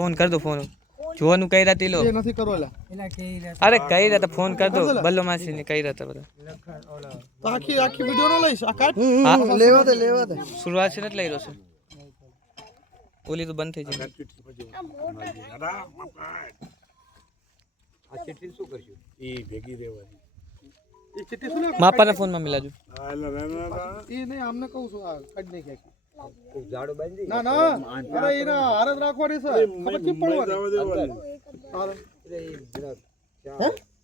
phone कर दो phone જોવાનું કઈ રાતી લો એ નથી કરો એલા અરે કઈ રાત ફોન કર દો બલ્લો માસી ને કઈ રાત બધા તો આખી વિડિયો ન લઈશ આ કાટ લેવા દે શરૂઆત છે ને લઈ રહ્યો છે ઓલી તો બંધ થઈ જાય આ ચિઠ્ઠી શું કરશું ઈ ભેગી રહેવાની એ ચિઠ્ઠી શું માપાના ફોન માં મિલાજો એ નહીં આમને કહું છું આ કાઢ નહીં કે જાડો બાંધી ના અરે એના હારત રાખવાની છે ખબર કેમ પડવાની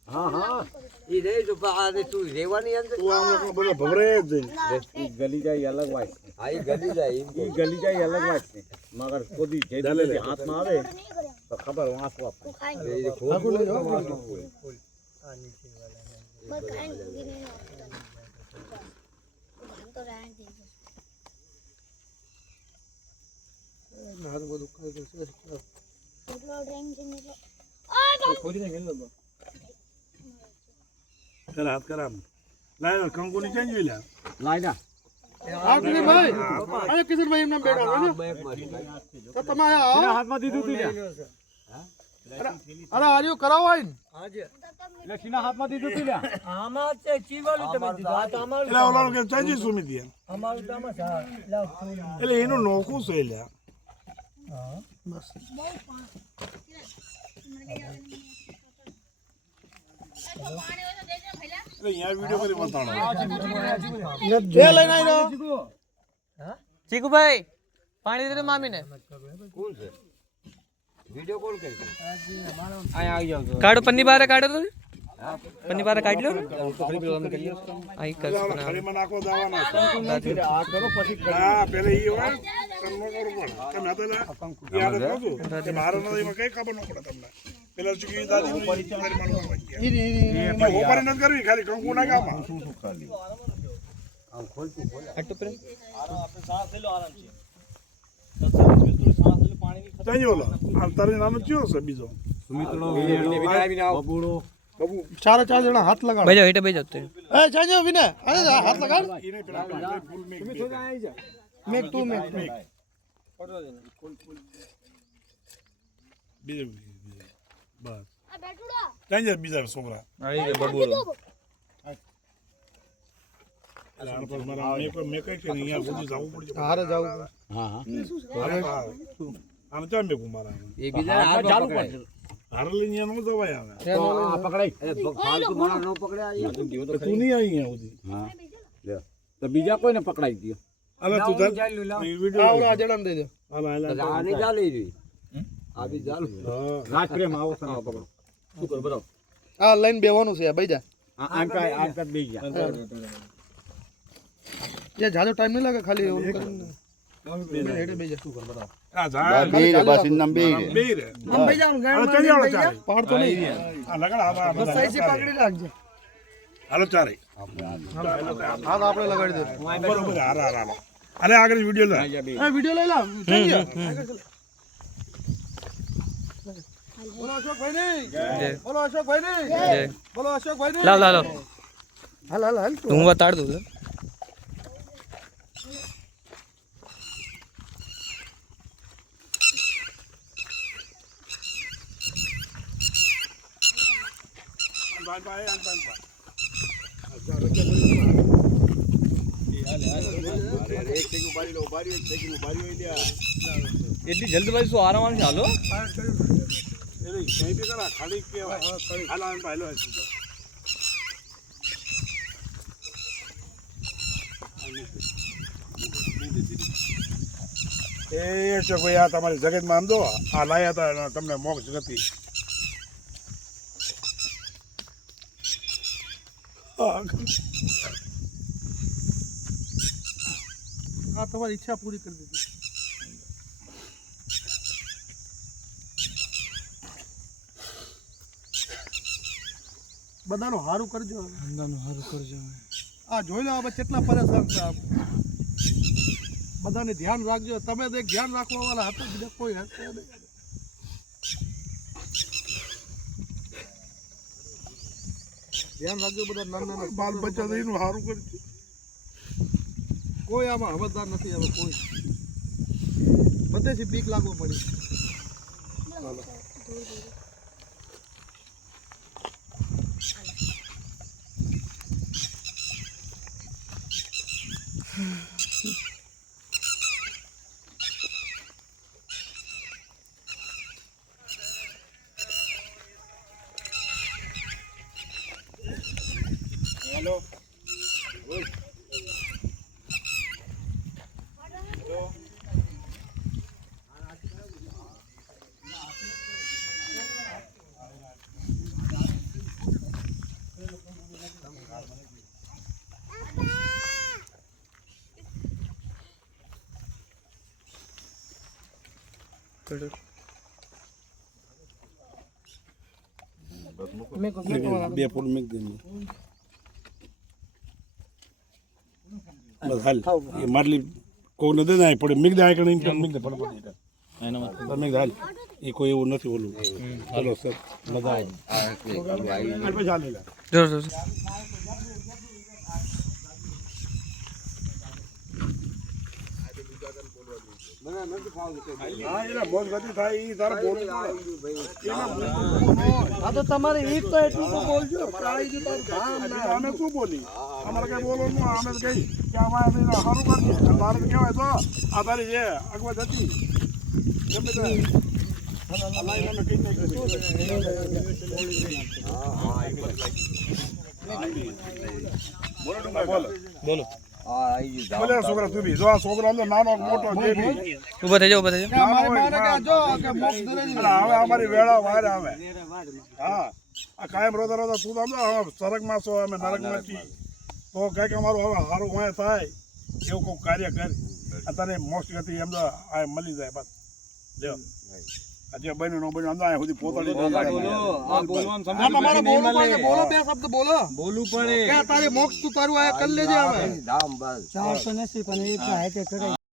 હા ઈ રે જો આ તું રહેવાની અંદર તું આમ બધો ભવરે જ ગલી જાય અલગ વાત આ ઈ ગલી જાય ઈ ગલી જાય અલગ વાત છે મગર કોદી જે હાથમાં આવે તો ખબર વાંસવા આપણે એ ખોખું લઈ જાવ આ નીચે વાળા હાથ બધું ખાઈ ગયું છે ખોદી ને ગેલો કર હાથ કરામ લાય કંકુ ની ચેન્જ લે લાયના આ કે ભાઈ આ કિશન ભાઈ એમના બેઠા છે ને તો તમે આવો હાથમાં દીધું તું અરે આર્યો કરાવો આઈન એટલે સીના હાથમાં દીધું તું લ્યા આમાં છે ચીવાળું તમે દીધું આ તો અમારું એટલે ઓલાનો કે ચેન્જ સુમી દે અમારું તો આમાં છે લાવ એટલે એનું નોખું છે લ્યા બસ એટલે યાર વિડિયો કરી બતાડો એ લઈને આવ્યો ચીકુ ભાઈ પાણી દે તો મામી ને કોણ છે વિડિયો કોલ કરી અહીંયા આવી જાવ કાઢો પન્ની બારે કાઢો તો પન્ની બારે કાઢ લો આઈ કર ખાલી મને આખો દાવાનો આ કરો પછી હા પેલે ઈ હોય તમને કરો પણ તમે હતા ને યાદ રાખો કે મારો નદી માં કઈ ખબર ન પડે તમને પેલા ચૂકી દાદી નું પરિચય કરી માનવા માંગ્યા એ ઓપર ન કરવી ખાલી કંકુ ના ગામાં આમ ખોલ તું ખોલ હટ પર આપણે સાસ લે લો આરામ છે ચાઈ ઓલો આ તારે નામ કયો છે બીજો સુમિતનો વિનાવીને આવ બબુડો બબુ ચાર જણા હાથ લગાડ બેજો હેઠે બેજો તે એ ચાજો વિને અરે હાથ લગાડ ઈને પેલા ફૂલ મેક મેક તું મેક બીજો બસ ચાઈ બીજા છોકરા આઈ બબુડો આના પર મારા મેં કઈ કે અહીંયા સુધી જવું પડશે હારે જાવું હા હા આને ચામ મેકું મારા એક બીજા હાથ ચાલુ પડશે હાર લઈને નો જવાય આવે તો આ પકડાઈ એ ફાલતુ માણસ નો પકડ્યા તું નહીં આવી અહીંયા સુધી હા લે તો બીજા કોઈને પકડાઈ દયો અલા તું ચાલ વિડિયો આવડા જણા દે દે હાલા આ નહીં ચાલી રહી આ બી ચાલુ રાજ પ્રેમ આવો તમે પકડો શું કરો બતાવો આ લાઈન બેવાનું છે ભાઈ જા આમ કાઈ બેસી જા ये ज्यादा टाइम नहीं लगा खाली ओन करने हेडे बेजा तू कर बताओ આ જા બે રે બસ ઇન્દમ બે રે બે રે हम भाई जाऊं गाड़ी હાલો ચાલી આવડો ચાલે पहाड़ तो नहीं આ લગડ આ बस सही से पकड़ी लागजे હાલો ચાલે हाथ आपने लगाड़ी दे બરોબર હાર હાર હાલો અરે આગળ વિડિયો લે ए वीडियो ले ला चाहिए बोलो अशोक भाई ने बोलो अशोक भाई ने बोलो अशोक भाई ने લાવ લાવ લાવ हल हल हल તું બતાડ દઉં બાય બાય અન બાય એટલી જલ્દીબાજી શું આરામ છે હાલો એ કઈ બી કરા ખાલી કે હાલા અન બાયલો હશે તો એ છે કોઈ આ તમારી જગતમાં આમ દો આ લાયા હતા તમને મોક્ષ ગતિ हां तुम्हारी इच्छा पूरी कर दी બધાનો હારું કરજો આ જોઈ લો આ કેટલા પરેશાન છે આપ બધાને ધ્યાન રાખજો તમે તો એક ધ્યાન રાખવા વાળા હતા બીજા કોઈ હશે નહીં ધ્યાન રાખજો બધા નાના નાના બાલ બચ્ચા એનું સારું કરજો કોઈ આમાં સમજદાર નથી હવે કોઈ બધેથી બીક લાગવો પડી બે ફૂલ મિક દે બસ હાલ એ મારલી કોઈને દે ના પડે મિક દે આ કણે મિક દે પડે મિક દે હાલ એ કોઈ એવું નથી ઓલું ચલો સર મજા આવે પછી હાલ લે જો હા એના મોજ ગતિ થાય ઈ તારે બોલવું આ તો તમારે ઈ તો એટલું તો બોલજો કાઈ દી તારું ધામ ના અમે શું બોલી અમારે કઈ બોલવાનું અમે તો કઈ કે અમારે સારું કરીએ તારે તો કહેવાય તો આ તારી છે અગવડ હતી ગમે તે અલાઈ અમે કઈ નહીં બોલો બોલો બોલે છોકરા તું બી જો આ છોકરો અંદર નાનો મોટો જે બી ઊભા થઈ જાઓ ઊભા થઈ જાઓ મારે મારે કે જો કે મોક્ષ દુરેજી હવે અમારી વેળા વાર આવે હા આ કાયમ રોતા રોતા તું સમજો હવે સ્વર્ગમાં છો અમે નરકમાં છીએ તો કંઈક અમારું હવે સારું હોય થાય એવું કોઈ કાર્ય કર અત્યારે મોક્ષ ગતિ એમ તો આ મળી જાય બસ લ્યો આજે બન્યું ન બન્યું અંદર સુધી પોતાડી તમારે બોલવું પડે બોલો બે શબ્દ બોલો બોલવું પડે કે તારે મોક્ષ તું તારું આ કરી લેજે હવે 480 પણ એ હાઈટે કરાય